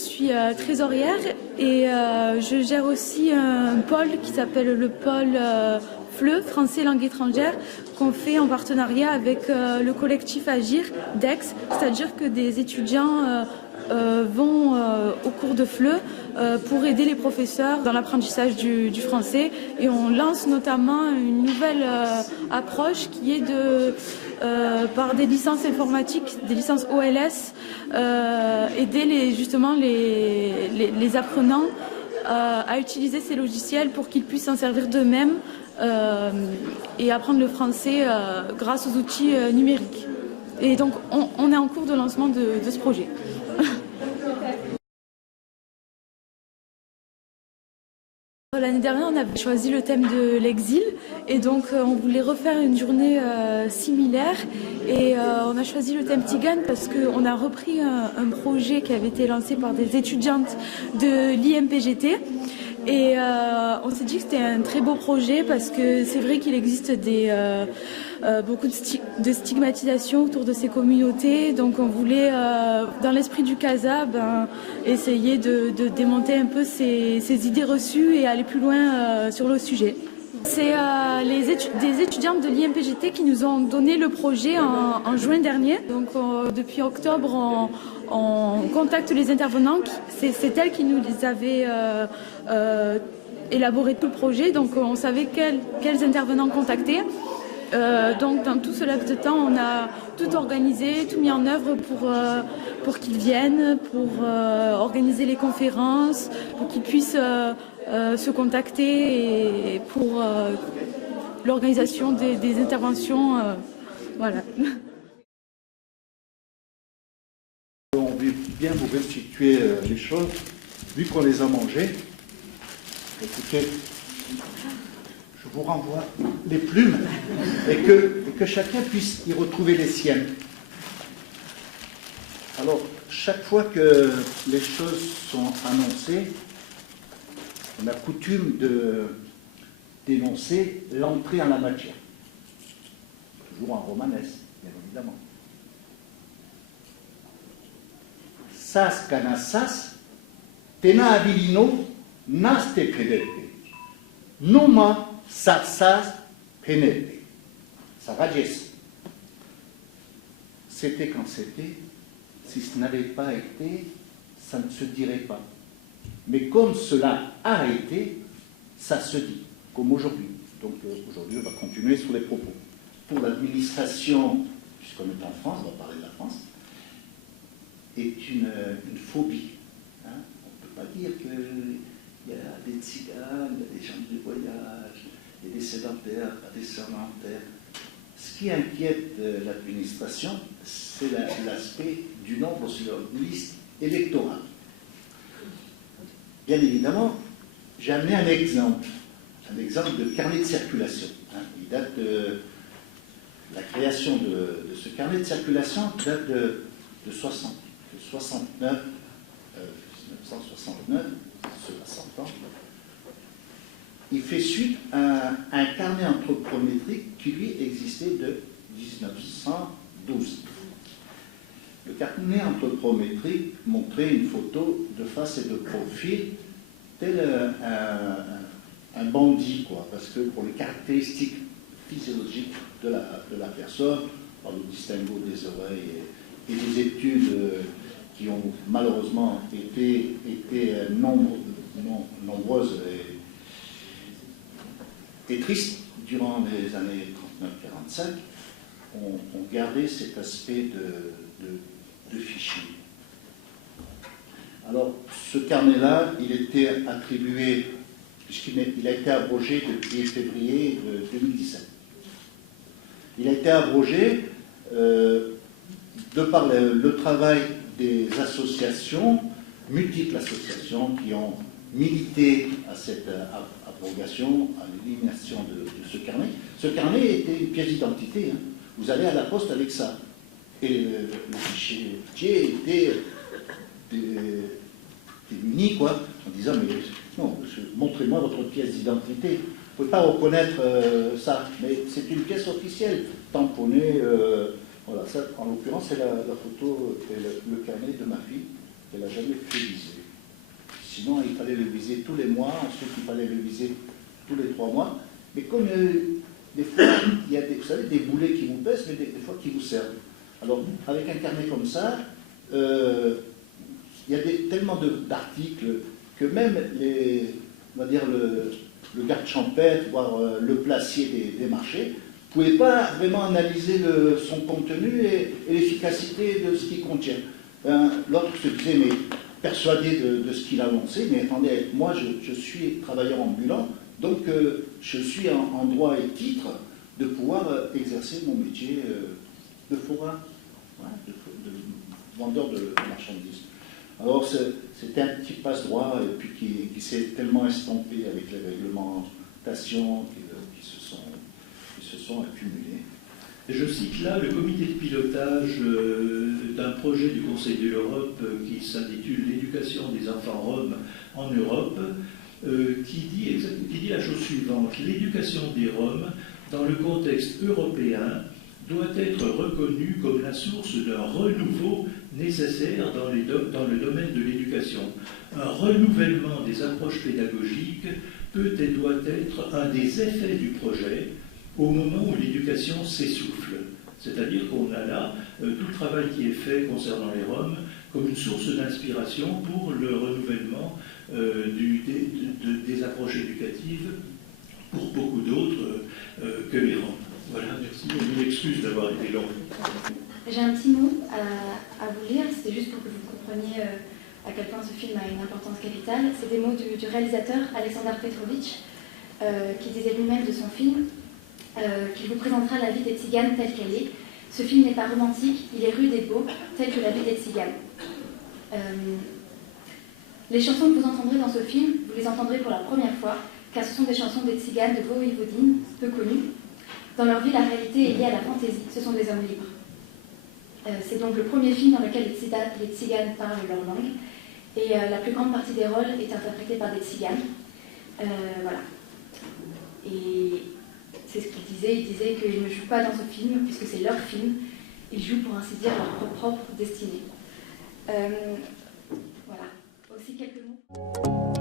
suis trésorière et je gère aussi un pôle qui s'appelle le pôle FLE, Français Langue étrangère, qu'on fait en partenariat avec le collectif Agir d'Aix, c'est-à-dire que des étudiants vont au cours de FLE pour aider les professeurs dans l'apprentissage du français, et on lance notamment une nouvelle approche qui est de par des licences informatiques, des licences OLS, aider justement les apprenants à utiliser ces logiciels pour qu'ils puissent s'en servir d'eux-mêmes et apprendre le français grâce aux outils numériques. Et donc on est en cours de lancement de ce projet. L'année dernière, on avait choisi le thème de l'exil et donc on voulait refaire une journée similaire, et on a choisi le thème Tzigane parce qu'on a repris un projet qui avait été lancé par des étudiantes de l'IMPGT, et on s'est dit que c'était un très beau projet parce que c'est vrai qu'il existe beaucoup de stigmatisation autour de ces communautés, donc on voulait, dans l'esprit du CASA, essayer de démonter un peu ces idées reçues et aller plus loin sur le sujet. C'est des étudiantes de l'IMPGT qui nous ont donné le projet en juin dernier. Donc depuis octobre, on contacte les intervenants. C'est elles qui nous avaient élaboré tout le projet, donc on savait quels intervenants contacter. Donc dans tout ce laps de temps, on a tout organisé, tout mis en œuvre pour qu'ils viennent, pour organiser les conférences, pour qu'ils puissent se contacter, et pour l'organisation des interventions. Voilà. On veut bien vous restituer les choses, vu qu'on les a mangées. Écoutez, je vous renvoie les plumes et que chacun puisse y retrouver les siennes. Alors, chaque fois que les choses sont annoncées, on a coutume de dénoncer l'entrée en la matière. Toujours en romanesque, bien évidemment. Sas canasas, tena abilino, naste pedete. Numa sarsas penete. Saragès. C'était quand c'était. Si ce n'avait pas été, ça ne se dirait pas. Mais comme cela a été, ça se dit, comme aujourd'hui. Donc aujourd'hui, on va continuer sur les propos. Pour l'administration, puisqu'on est en France, on va parler de la France, est une phobie. Hein? On ne peut pas dire qu'il y a des tziganes, il y a des gens de voyage, il y a des sédentaires, pas des sédentaires. Ce qui inquiète l'administration, c'est l'aspect du nombre sur leur liste électorale. Bien évidemment, j'ai amené un exemple de carnet de circulation. Hein. Il date de la création de ce carnet de circulation date de 1969, cela 100 ans. Il fait suite à un carnet anthropométrique qui, lui, existait de 1912. Le carnet anthropométrique montrait une photo de face et de profil, tel un bandit, quoi, parce que pour les caractéristiques physiologiques de la personne, par le distinguo des oreilles et des études qui ont malheureusement été nombreuses et tristes durant les années 39-45, ont gardé cet aspect de fichier. Alors, ce carnet-là, il était attribué, puisqu'il a été abrogé depuis février 2017. Il a été abrogé de par le travail des associations, multiples associations qui ont milité à cette abrogation, à l'élimination de ce carnet. Ce carnet était une pièce d'identité. Hein. Vous allez à la poste avec ça. Et le fichier était démuni, quoi, en disant, mais non, montrez-moi votre pièce d'identité. Vous ne pouvez pas reconnaître ça, mais c'est une pièce officielle, tamponnée. Voilà, ça, en l'occurrence, c'est la photo et le carnet de ma fille. Elle n'a jamais fait viser. sinon il fallait le viser tous les mois, ensuite il fallait le viser tous les 3 mois. Mais comme des fois, il y a vous savez, des boulets qui vous pèsent, mais des fois qui vous servent. Alors, avec un carnet comme ça, il y a tellement d'articles que même on va dire le garde champêtre, voire le placier des marchés, ne pouvait pas vraiment analyser son contenu et l'efficacité de ce qu'il contient. L'autre se disait, mais persuadé de ce qu'il annonçait, mais attendez, moi je suis travailleur ambulant, donc je suis en droit et titre de pouvoir exercer mon métier de forain, de vendeur de marchandises. Alors c'était un petit passe-droit et puis qui s'est tellement estompé avec les réglementations qui se sont accumulées. Je cite là le comité de pilotage d'un projet du Conseil de l'Europe qui s'intitule l'éducation des enfants roms en Europe, qui dit la chose suivante: l'éducation des Roms dans le contexte européen doit être reconnue comme la source d'un renouveau nécessaire dans le domaine de l'éducation. Un renouvellement des approches pédagogiques peut et doit être un des effets du projet au moment où l'éducation s'essouffle. C'est-à-dire qu'on a là tout le travail qui est fait concernant les Roms comme une source d'inspiration pour le renouvellement des approches éducatives pour beaucoup d'autres que les Roms. Voilà, merci. Je m'excuse d'avoir été long. J'ai un petit mot à vous lire, c'était juste pour que vous compreniez à quel point ce film a une importance capitale. C'est des mots du réalisateur Alexander Petrovitch, qui disait lui-même de son film qu'il vous présentera la vie des tziganes telle qu'elle est. Ce film n'est pas romantique, il est rude et beau, tel que la vie des tziganes. Les chansons que vous entendrez dans ce film, vous les entendrez pour la première fois, car ce sont des chansons des tziganes de Voïvodine, peu connues. Dans leur vie, la réalité est liée à la fantaisie, ce sont des hommes libres. C'est donc le premier film dans lequel les tziganes parlent leur langue, et la plus grande partie des rôles est interprétée par des tziganes. Voilà. Et c'est ce qu'il disait. Il disait qu'ils ne jouent pas dans ce film, puisque c'est leur film. Ils jouent, pour ainsi dire, leur propre destinée. Voilà. Aussi quelques mots.